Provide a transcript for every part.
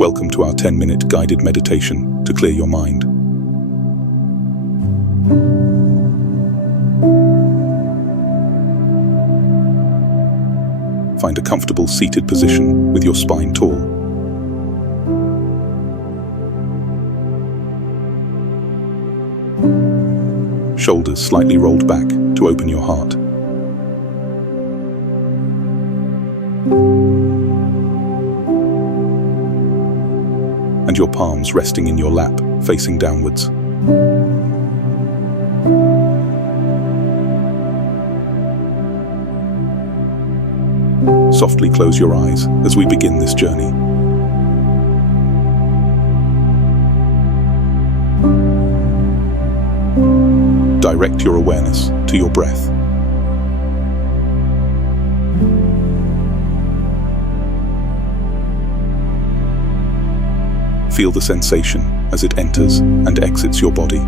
Welcome to our 10-minute guided meditation to clear your mind. Find a comfortable seated position with your spine tall. Shoulders slightly rolled back to open your heart. And your palms resting in your lap, facing downwards. Softly close your eyes as we begin this journey. Direct your awareness to your breath. Feel the sensation as it enters and exits your body.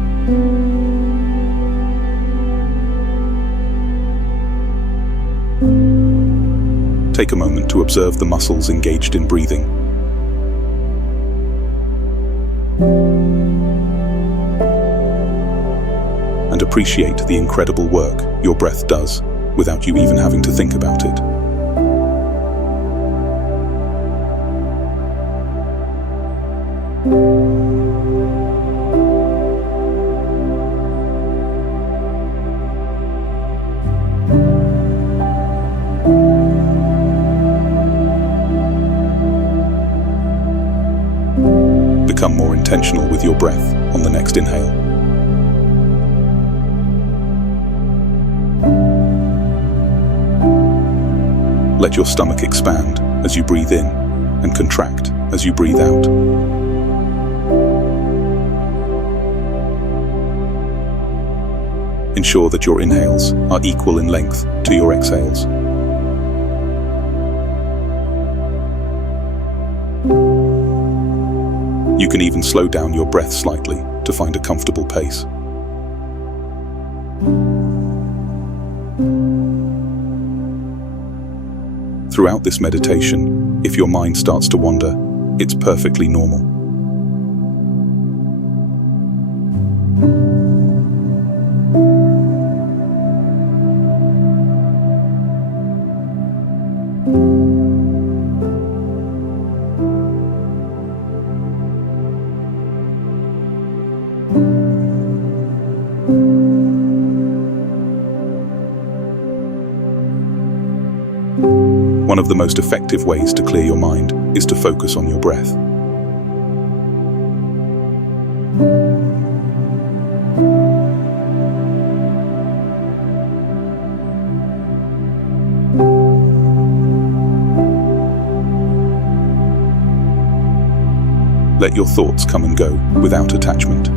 Take a moment to observe the muscles engaged in breathing. And appreciate the incredible work your breath does without you even having to think about it. Become more intentional with your breath on the next inhale. Let your stomach expand as you breathe in and contract as you breathe out. Ensure that your inhales are equal in length to your exhales. You can even slow down your breath slightly to find a comfortable pace. Throughout this meditation, if your mind starts to wander, it's perfectly normal. One of the most effective ways to clear your mind is to focus on your breath. Let your thoughts come and go without attachment.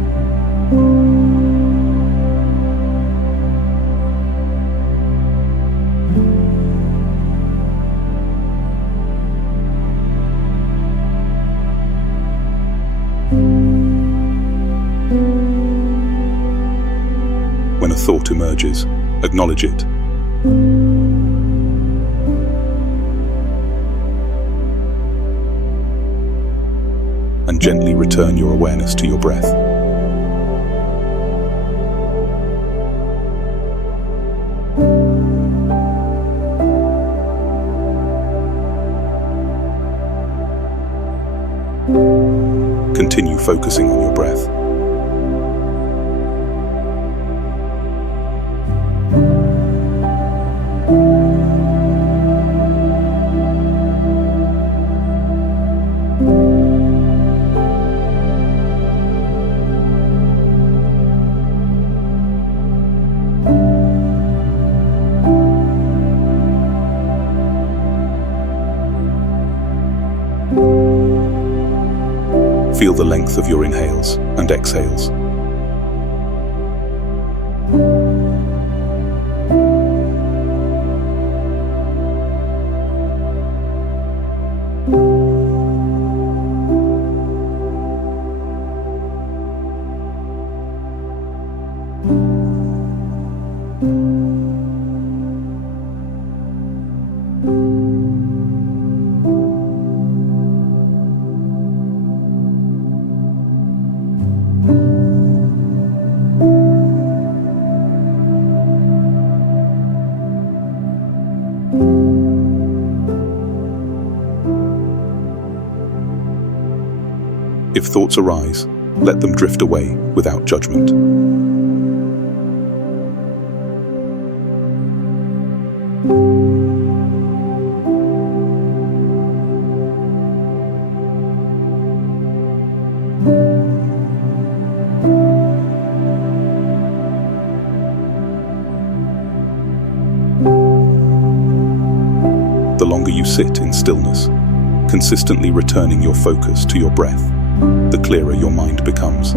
When a thought emerges, acknowledge it. And gently return your awareness to your breath. Continue focusing on your breath. Feel the length of your inhales and exhales. if thoughts arise, let them drift away without judgment. The longer you sit in stillness, consistently returning your focus to your breath, the clearer your mind becomes.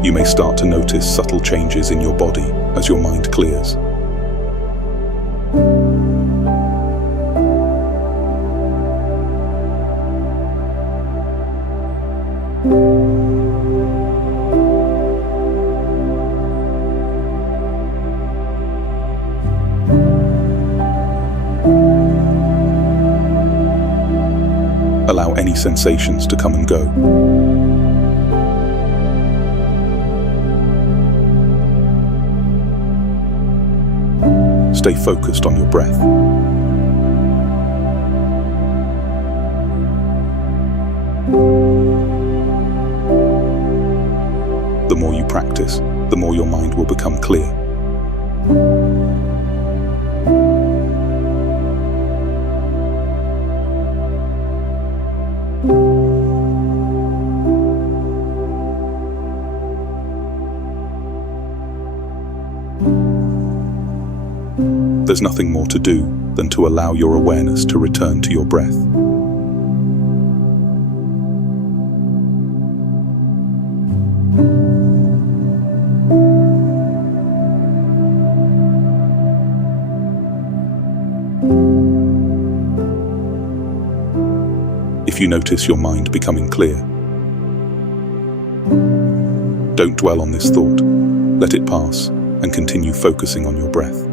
You may start to notice subtle changes in your body as your mind clears. Allow any sensations to come and go. Stay focused on your breath. The more you practice, the more your mind will become clear. There's nothing more to do than to allow your awareness to return to your breath. If you notice your mind becoming clear, don't dwell on this thought. Let it pass and continue focusing on your breath.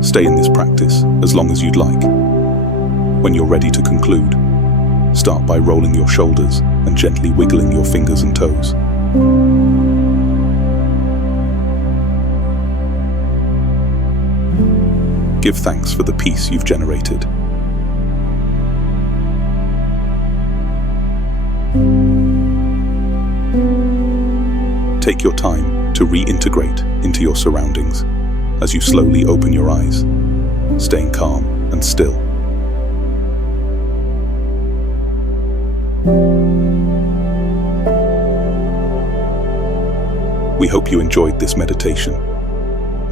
Stay in this practice as long as you'd like. When you're ready to conclude, start by rolling your shoulders and gently wiggling your fingers and toes. Give thanks for the peace you've generated. Take your time to reintegrate into your surroundings as you slowly open your eyes, staying calm and still. We hope you enjoyed this meditation.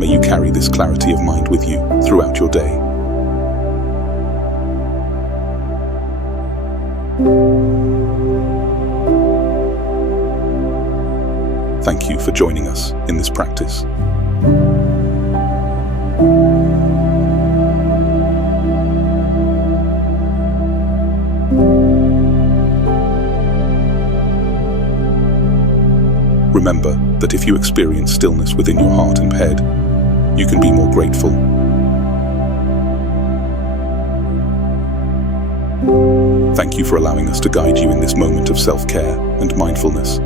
May you carry this clarity of mind with you throughout your day. Thank you for joining us in this practice. Remember that if you experience stillness within your heart and head, you can be more grateful. Thank you for allowing us to guide you in this moment of self-care and mindfulness.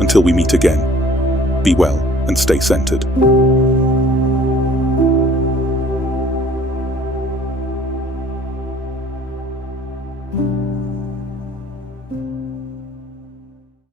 Until we meet again, be well and stay centered.